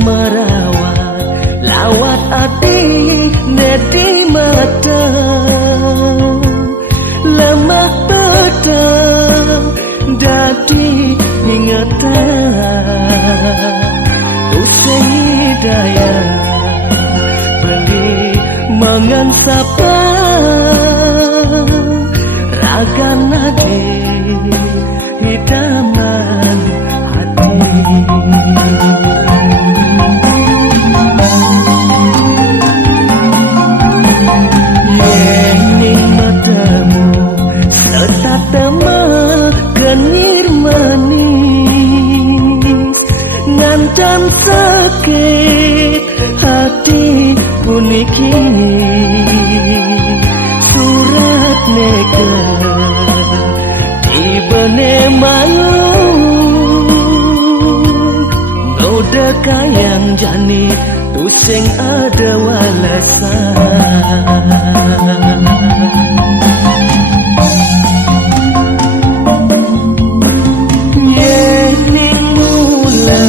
merawat lawat ati nedi mata lemah petang dadi ingatan usai daya beli mangan sapa raga nadi hidaman hati. Yening matamu setatama genir manis ngancan sakit hati puniki surat nega tibane malu noda kayang jani tusing ada walasan. Yening mula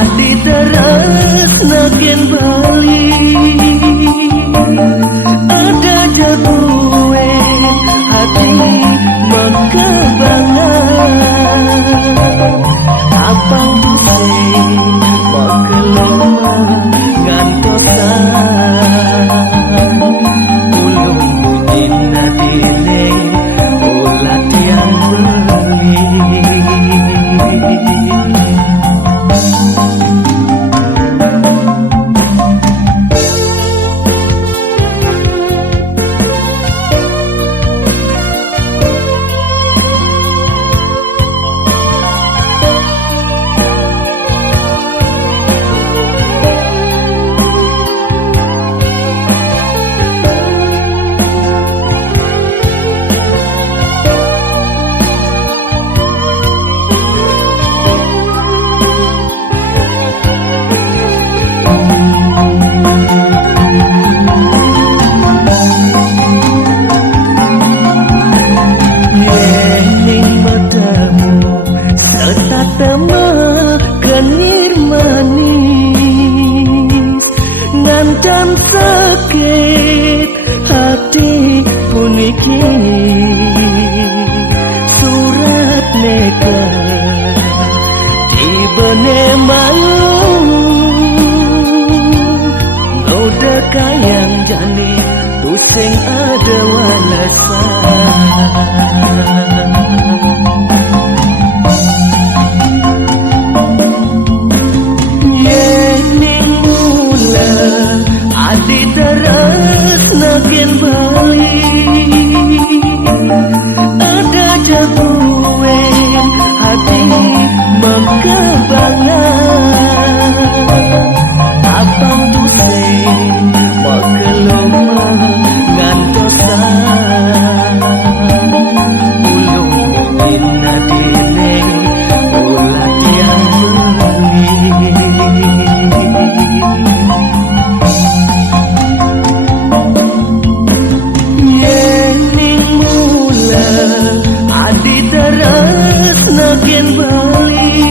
adi teras nakin bali ada jatuhe hati mengkebangan apa pusing makeloma ngantosan ulung bunyi nadine ulat yang beli. Genir manis ngancan sakit hati puniki surat nega tibane malu noda kayang jani tusing ada walasan. Adi teras nakin bali ada jatuhe hati mengkebangan apa pusing makeloma ngantosan ulung mungkin nadine ulat yang beli. Adi teras nakin bali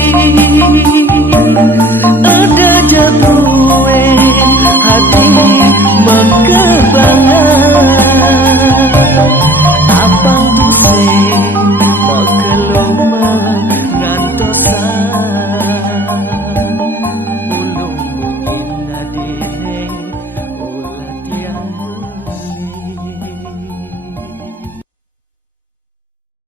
ada jatuhe hati mengkebangan apa